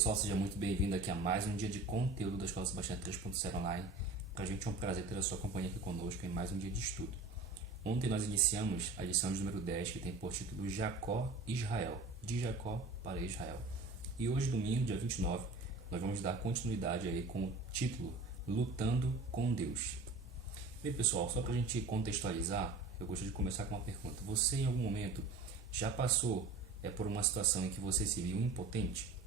pessoal, seja muito bem-vindo aqui a mais um dia de conteúdo da Escola Sebastião 3.0 Online. Para a gente é um prazer ter a sua companhia aqui conosco em mais um dia de estudo. Ontem nós iniciamos a lição de número 10, que tem por título Jacó e Israel, de Jacó para Israel. E hoje, domingo, dia 29, nós vamos dar continuidade aí com o título Lutando com Deus. Bem, pessoal, só para a gente contextualizar, eu gostaria de começar com uma pergunta. Você, em algum momento, já passou por uma situação em que você se viu impotente?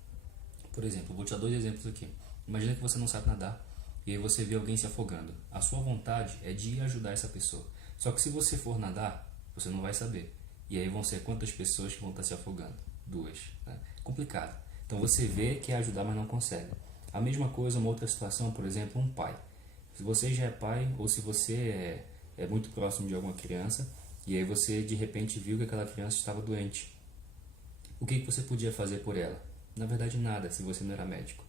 Por exemplo, eu vou te dar 2 exemplos aqui. Imagina que você não sabe nadar e aí você vê alguém se afogando. A sua vontade é de ir ajudar essa pessoa. Só que se você for nadar, você não vai saber. E aí vão ser quantas pessoas que vão estar se afogando? 2. Né? Complicado. Então você vê que é ajudar, mas não consegue. A mesma coisa, uma outra situação, por exemplo, um pai. Se você já é pai ou se você é muito próximo de alguma criança e aí você de repente viu que aquela criança estava doente. O que você podia fazer por ela? Na verdade, nada, se você não era médico,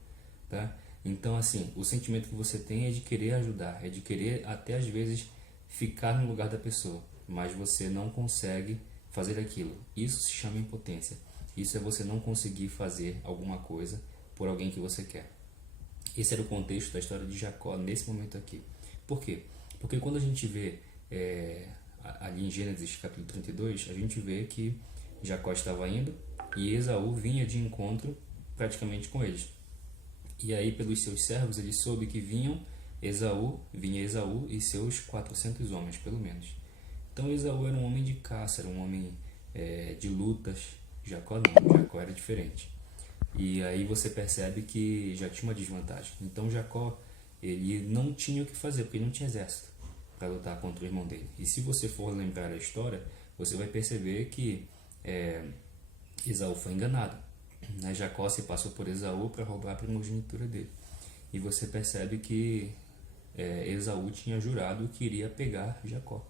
tá? Então, assim, o sentimento que você tem é de querer ajudar, é de querer até às vezes ficar no lugar da pessoa, mas você não consegue fazer aquilo. Isso se chama impotência. Isso é você não conseguir fazer alguma coisa por alguém que você quer. Esse era o contexto da história de Jacó nesse momento aqui. Por quê? Porque quando a gente vê ali em Gênesis capítulo 32, a gente vê que Jacó estava indo e Esaú vinha de encontro praticamente com eles. E aí, pelos seus servos, ele soube que vinha Esaú e seus 400 homens, pelo menos. Então, Esaú era um homem de caça, era um homem de lutas. Jacó não, Jacó era diferente. E aí você percebe que já tinha uma desvantagem. Então, Jacó, ele não tinha o que fazer, porque ele não tinha exército para lutar contra o irmão dele. E se você for lembrar a história, você vai perceber que Esaú foi enganado. Jacó se passou por Esaú para roubar a primogenitura dele. E você percebe que Esaú tinha jurado que iria pegar Jacó.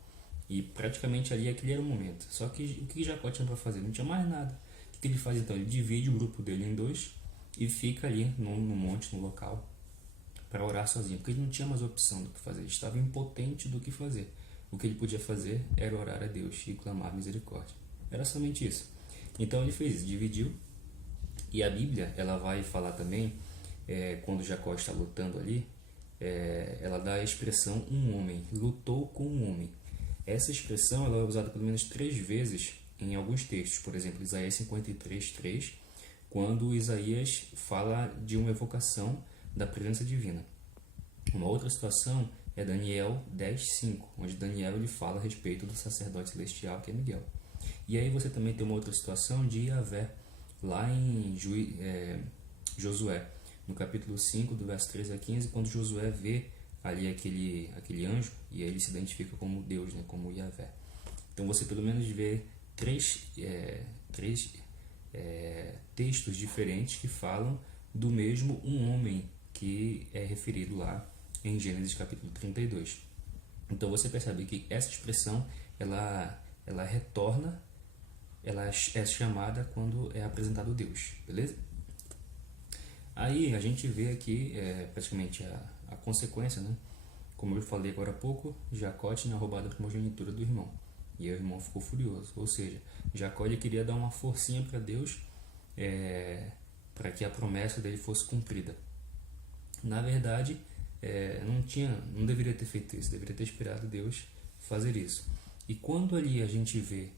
E praticamente ali aquele era o momento. Só que o que Jacó tinha para fazer? Não tinha mais nada. O que ele faz então? Ele divide o grupo dele em 2 e fica ali no monte, no local, para orar sozinho. Porque ele não tinha mais opção do que fazer. Ele estava impotente do que fazer. O que ele podia fazer era orar a Deus e clamar misericórdia. Era somente isso. Então ele fez isso, dividiu. E a Bíblia, ela vai falar também, quando Jacó está lutando ali, ela dá a expressão um homem, lutou com um homem. Essa expressão ela é usada pelo menos 3 vezes em alguns textos. Por exemplo, Isaías 53:3, quando Isaías fala de uma evocação da presença divina. Uma outra situação é Daniel 10:5, onde Daniel ele fala a respeito do sacerdote celestial, que é Miguel. E aí você também tem uma outra situação de Yahvé, lá em Josué, no capítulo 5, do verso 13 a 15, quando Josué vê ali aquele anjo, e aí ele se identifica como Deus, né, como Yahvé. Então você pelo menos vê 3 textos diferentes que falam do mesmo um homem que é referido lá em Gênesis capítulo 32. Então você percebe que essa expressão ela retorna, ela é chamada quando é apresentado Deus, beleza? Aí a gente vê aqui praticamente a consequência, né? Como eu falei agora há pouco, Jacó tinha roubado a primogenitura do irmão. E aí o irmão ficou furioso. Ou seja, Jacó ele queria dar uma forcinha para Deus para que a promessa dele fosse cumprida. Na verdade, não deveria ter feito isso, deveria ter esperado Deus fazer isso. E quando ali a gente vê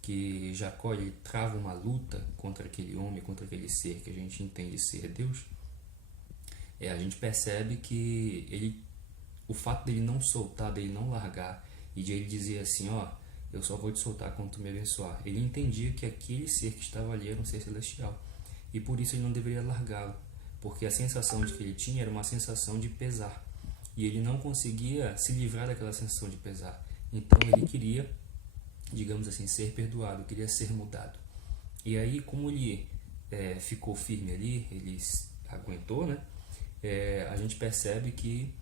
que Jacó ele trava uma luta contra aquele homem, contra aquele ser que a gente entende ser Deus, a gente percebe que o fato dele não soltar, dele não largar, e de ele dizer assim, eu só vou te soltar quando tu me abençoar. Ele entendia que aquele ser que estava ali era um ser celestial, e por isso ele não deveria largá-lo, porque a sensação de que ele tinha era uma sensação de pesar, e ele não conseguia se livrar daquela sensação de pesar. Então ele queria, digamos assim, ser perdoado, queria ser mudado. E aí, como ele ficou firme ali, ele aguentou, né? A gente percebe que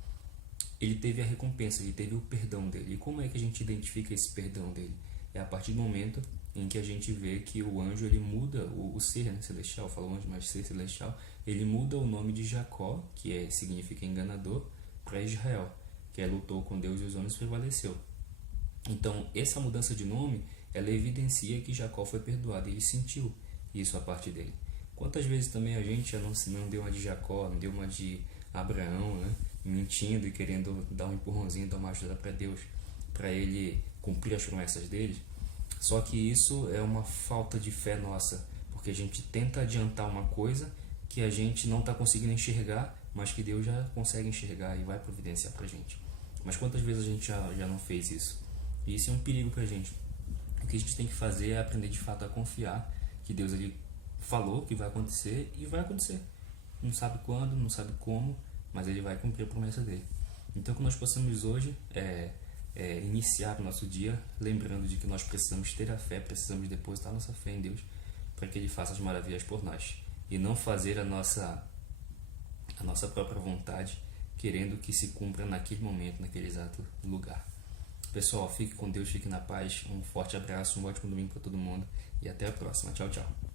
ele teve a recompensa, ele teve o perdão dele. E como é que a gente identifica esse perdão dele? É a partir do momento em que a gente vê que o anjo ele muda, o ser, né, celestial, falo anjo, mas ser celestial, ele muda o nome de Jacó, que significa enganador, para Israel, que lutou com Deus e os homens prevaleceu. Então, essa mudança de nome, ela evidencia que Jacó foi perdoado, e ele sentiu isso a partir dele. Quantas vezes também a gente já não deu uma de Jacó, não deu uma de Abraão, né? Mentindo e querendo dar um empurrãozinho, dar uma ajuda para Deus, para ele cumprir as promessas dele. Só que isso é uma falta de fé nossa, porque a gente tenta adiantar uma coisa que a gente não está conseguindo enxergar, mas que Deus já consegue enxergar e vai providenciar para a gente. Mas quantas vezes a gente já não fez isso? E isso é um perigo para a gente. O que a gente tem que fazer é aprender de fato a confiar que Deus ele falou que vai acontecer e vai acontecer. Não sabe quando, não sabe como, mas ele vai cumprir a promessa dele. Então que nós possamos hoje iniciar o nosso dia lembrando de que nós precisamos ter a fé, precisamos depositar nossa fé em Deus para que ele faça as maravilhas por nós e não fazer a nossa própria vontade querendo que se cumpra naquele momento, naquele exato lugar. Pessoal, fique com Deus, fique na paz, um forte abraço, um ótimo domingo para todo mundo e até a próxima. Tchau, tchau.